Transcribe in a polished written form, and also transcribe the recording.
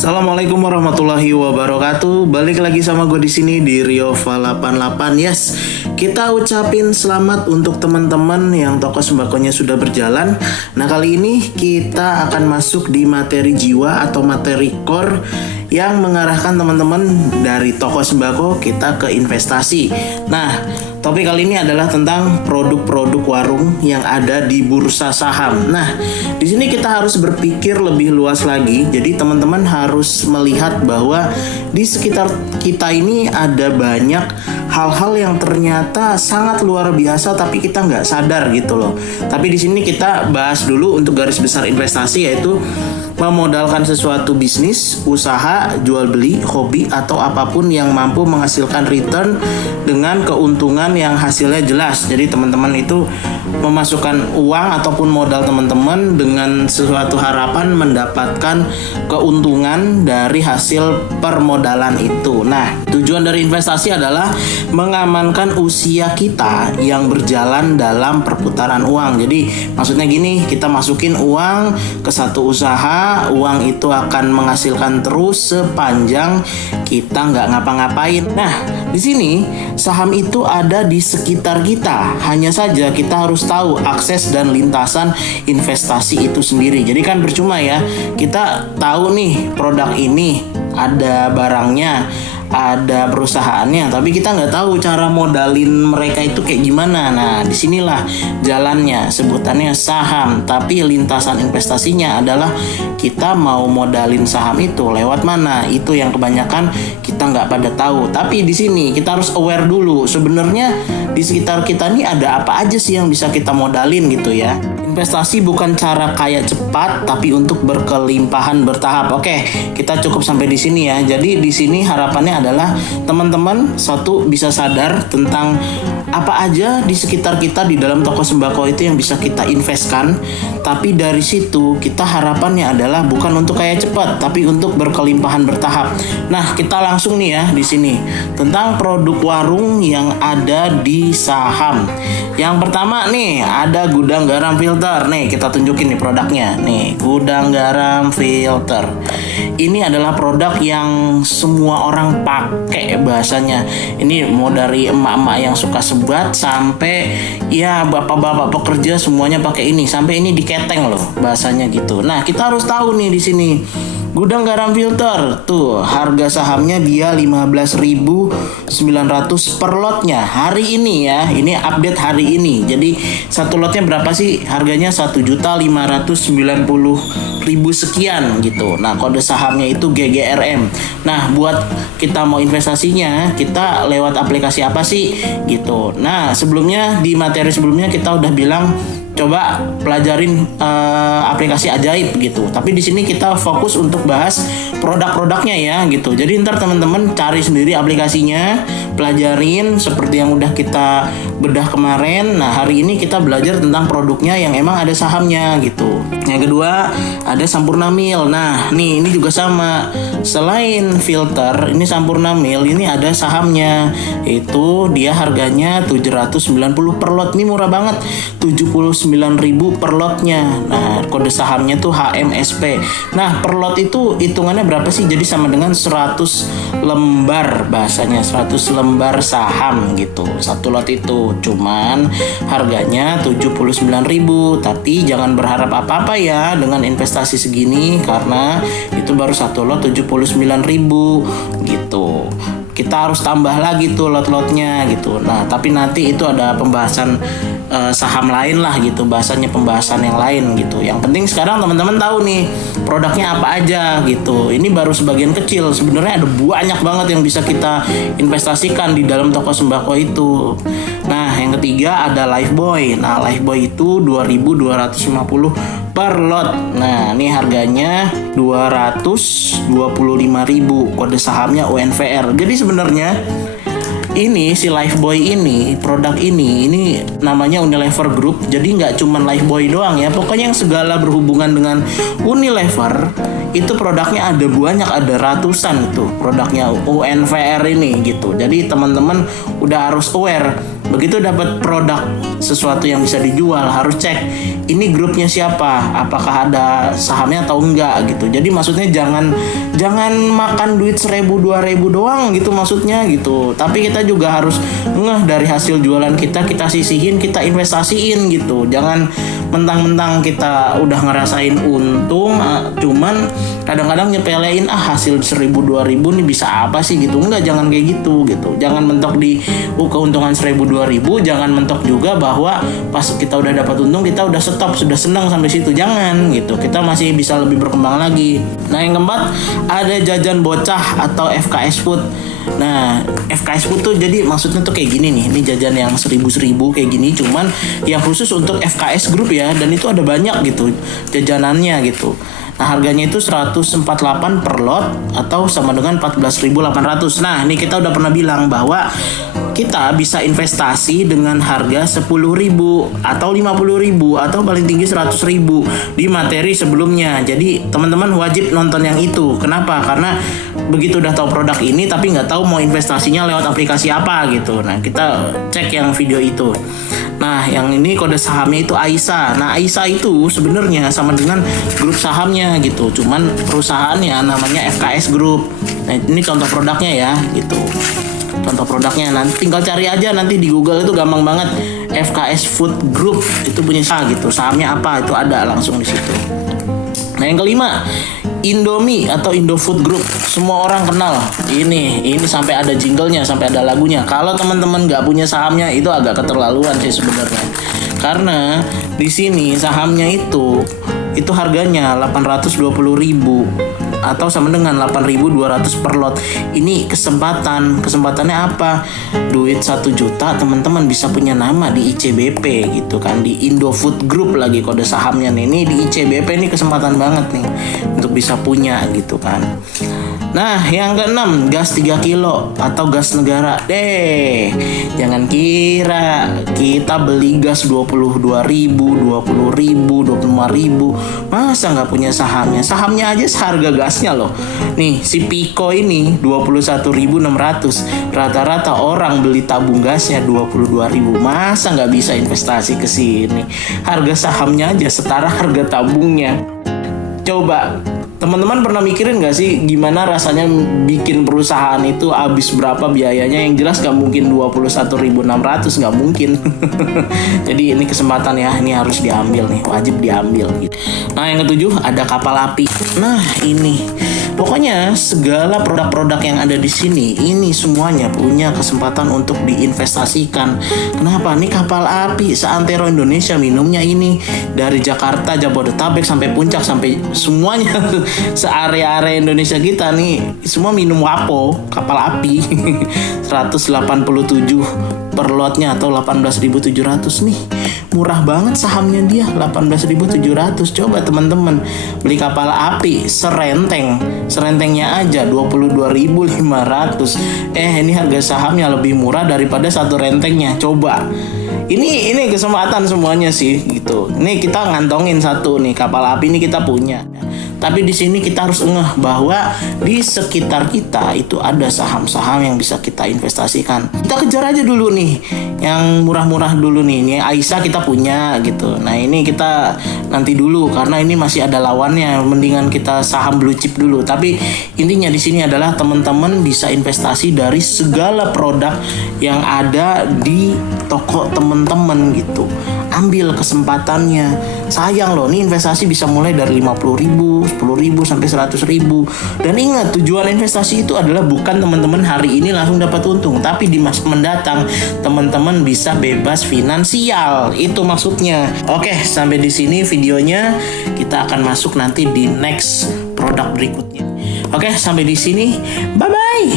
Assalamualaikum warahmatullahi wabarakatuh. Balik lagi sama gue di sini di Riova 88. Yes, kita ucapin selamat untuk teman-teman yang toko sembakonya sudah berjalan. Nah, kali ini kita akan masuk di materi jiwa atau materi core yang mengarahkan teman-teman dari toko sembako kita ke investasi. Nah, topik kali ini adalah tentang produk-produk warung yang ada di bursa saham. Nah, di sini kita harus berpikir lebih luas lagi. Jadi teman-teman harus melihat bahwa di sekitar kita ini ada banyak hal-hal yang ternyata sangat luar biasa tapi kita nggak sadar gitu loh. Tapi di sini kita bahas dulu untuk garis besar investasi, yaitu memodalkan sesuatu bisnis, usaha, jual beli, hobi, atau apapun yang mampu menghasilkan return dengan keuntungan yang hasilnya jelas. Jadi teman-teman itu memasukkan uang ataupun modal teman-teman dengan sesuatu harapan mendapatkan keuntungan dari hasil permodalan itu. Nah, tujuan dari investasi adalah mengamankan usia kita yang berjalan dalam perputaran uang. Jadi maksudnya gini, kita masukin uang ke satu usaha, uang itu akan menghasilkan terus sepanjang kita nggak ngapa-ngapain. Nah, di sini saham itu ada di sekitar kita. Hanya saja kita harus tahu akses dan lintasan investasi itu sendiri. Jadi kan percuma ya, kita tahu nih produk ini ada barangnya, ada perusahaannya, tapi kita nggak tahu cara modalin mereka itu kayak gimana. Nah, disinilah jalannya, sebutannya saham. Tapi lintasan investasinya adalah kita mau modalin saham itu lewat mana. Itu yang kebanyakan kita nggak pada tahu. Tapi di sini kita harus aware dulu. Sebenarnya di sekitar kita nih ada apa aja sih yang bisa kita modalin gitu ya. Investasi bukan cara kaya cepat, tapi untuk berkelimpahan bertahap. Oke, kita cukup sampai di sini ya. Jadi di sini harapannya adalah teman-teman satu bisa sadar tentang apa aja di sekitar kita di dalam toko sembako itu yang bisa kita investkan. Tapi dari situ kita harapannya adalah bukan untuk kaya cepat, tapi untuk berkelimpahan bertahap. Nah, kita langsung nih ya di sini tentang produk warung yang ada di saham. Yang pertama nih ada gudang garam filter. Nih kita tunjukin nih produknya. Nih, gudang garam filter. Ini adalah produk yang semua orang pakai bahasanya. Ini mau dari emak-emak yang suka sebat sampai ya bapak-bapak pekerja semuanya pakai ini. Sampai ini diketeng loh bahasanya gitu. Nah, kita harus tahu nih di sini. Gudang garam filter tuh harga sahamnya dia 15.900 per lotnya hari ini ya. Ini update hari ini. Jadi satu lotnya berapa sih? Harganya 1.590.000 sekian gitu. Nah, kode sahamnya itu GGRM. Nah, buat kita mau investasinya, kita lewat aplikasi apa sih gitu. Nah, sebelumnya di materi sebelumnya kita udah bilang coba pelajarin aplikasi ajaib gitu. Tapi di sini kita fokus untuk bahas produk-produknya ya gitu. Jadi ntar teman-teman cari sendiri aplikasinya, pelajarin seperti yang udah kita bedah kemarin. Nah, hari ini kita belajar tentang produknya yang emang ada sahamnya gitu. Yang kedua ada Sampurna Mil. Nah, nih ini juga sama. Selain filter, ini Sampurna Mil ini ada sahamnya. Itu dia harganya 790 per lot. Ini murah banget. 79.000 per lotnya. Nah, kode sahamnya tuh HMSP. Nah, per lot itu hitungannya berapa sih? Jadi sama dengan 100 lembar bahasanya, 100 lembar saham gitu. Satu lot itu cuman harganya 79.000. Tapi jangan berharap apa-apa ya dengan investasi segini, karena itu baru satu lot 79.000 gitu. Kita harus tambah lagi tuh lot-lotnya gitu. Nah, tapi nanti itu ada pembahasan saham lain lah gitu, bahasanya pembahasan yang lain gitu. Yang penting sekarang teman-teman tahu nih produknya apa aja gitu. Ini baru sebagian kecil, sebenarnya ada banyak banget yang bisa kita investasikan di dalam toko sembako itu. Nah, yang ketiga ada Lifebuoy. Nah, Lifebuoy itu 2.250 per lot. Nah, ini harganya 225.000. Kode sahamnya UNVR. Jadi sebenarnya ini si Lifebuoy ini, produk ini namanya Unilever Group. Jadi nggak cuma Lifebuoy doang ya. Pokoknya yang segala berhubungan dengan Unilever itu produknya ada banyak, ada ratusan tuh produknya UNVR ini gitu. Jadi teman-teman udah harus aware Begitu dapat produk sesuatu yang bisa dijual, harus cek ini grupnya siapa, apakah ada sahamnya atau enggak gitu. Jadi maksudnya jangan makan duit 1.000-2.000 doang gitu maksudnya gitu. Tapi kita juga harus ngeh dari hasil jualan kita sisihin, kita investasiin gitu. Jangan mentang-mentang kita udah ngerasain untung, cuman kadang-kadang nyepelein hasil 1.000-2.000 nih bisa apa sih gitu. Enggak, jangan kayak gitu. Jangan mentok di keuntungan 1.000-2.000, jangan mentok juga bahwa pas kita udah dapat untung kita udah stop, sudah senang sampai situ. Jangan gitu. Kita masih bisa lebih berkembang lagi. Nah, yang keempat ada jajan bocah atau FKS food. Nah, FKS food tuh jadi maksudnya tuh kayak gini nih. Ini jajan yang 1.000 kayak gini, cuman yang khusus untuk FKS group ya, dan itu ada banyak gitu jajanannya gitu. Nah, harganya itu 148 per lot atau sama dengan 14.800. Nah, ini kita udah pernah bilang bahwa kita bisa investasi dengan harga 10.000 atau 50.000 atau paling tinggi 100.000 di materi sebelumnya. Jadi teman-teman wajib nonton yang itu. Kenapa? Karena begitu udah tahu produk ini tapi nggak tahu mau investasinya lewat aplikasi apa gitu. Nah, kita cek yang video itu. Nah, yang ini kode sahamnya itu AISA. Nah, AISA itu sebenarnya sama dengan grup sahamnya gitu. Cuman perusahaannya namanya FKS Group. Nah, ini contoh produknya ya gitu. Contoh produknya nanti tinggal cari aja nanti di Google, itu gampang banget. FKS Food Group itu punya gitu. Sahamnya apa itu ada langsung di situ. Nah, yang kelima, Indomie atau Indofood Group. Semua orang kenal. Ini sampai ada jinglenya, sampai ada lagunya. Kalau teman-teman nggak punya sahamnya itu agak keterlaluan sih sebenarnya. Karena di sini sahamnya itu harganya 820.000 atau sama dengan 8.200 per lot. Ini kesempatannya apa? Duit 1 juta teman-teman bisa punya nama di ICBP gitu kan, di Indofood Group lagi kode sahamnya nih. Ini di ICBP ini kesempatan banget nih untuk bisa punya gitu kan. Nah, yang keenam, gas 3 kilo atau gas negara. Jangan kira kita beli gas 22.000, 20.000, 25.000, masa nggak punya sahamnya? Sahamnya aja seharga gasnya loh. Nih, si Pico ini 21.600. Rata-rata orang beli tabung gasnya 22.000. Masa nggak bisa investasi ke sini? Harga sahamnya aja setara harga tabungnya. Coba teman-teman pernah mikirin gak sih gimana rasanya bikin perusahaan itu habis berapa biayanya? Yang jelas gak mungkin 21.600, gak mungkin. Jadi ini kesempatan ya, ini harus diambil nih, wajib diambil gitu. Nah, yang ketujuh ada kapal api. Nah, ini pokoknya segala produk-produk yang ada di sini ini semuanya punya kesempatan untuk diinvestasikan. Kenapa? Nih kapal api seantero Indonesia minumnya ini, dari Jakarta, Jabodetabek sampai Puncak sampai semuanya searea-area Indonesia kita nih semua minum Wapo, kapal api. 187 per lotnya atau 18.700 nih. Murah banget sahamnya dia, 18.700. Coba teman-teman beli kapal api serentengnya aja 22.500. Ini harga sahamnya lebih murah daripada satu rentengnya. Coba. Ini kesempatan semuanya sih gitu. Ini kita ngantongin satu nih kapal api ini kita punya. Tapi di sini kita harus ngeh bahwa di sekitar kita itu ada saham-saham yang bisa kita investasikan. Kita kejar aja dulu nih yang murah-murah dulu nih. Ini AISA kita punya gitu. Nah, ini kita nanti dulu karena ini masih ada lawannya. Mendingan kita saham blue chip dulu. Tapi intinya di sini adalah teman-teman bisa investasi dari segala produk yang ada di toko teman-teman gitu. Ambil kesempatannya. Sayang loh, nih investasi bisa mulai dari 50.000, 10.000 sampai 100.000. Dan ingat, tujuan investasi itu adalah bukan teman-teman hari ini langsung dapat untung, tapi di masa mendatang teman-teman bisa bebas finansial. Itu maksudnya. Oke, sampai di sini videonya. Kita akan masuk nanti di next produk berikutnya. Oke, sampai di sini. Bye bye.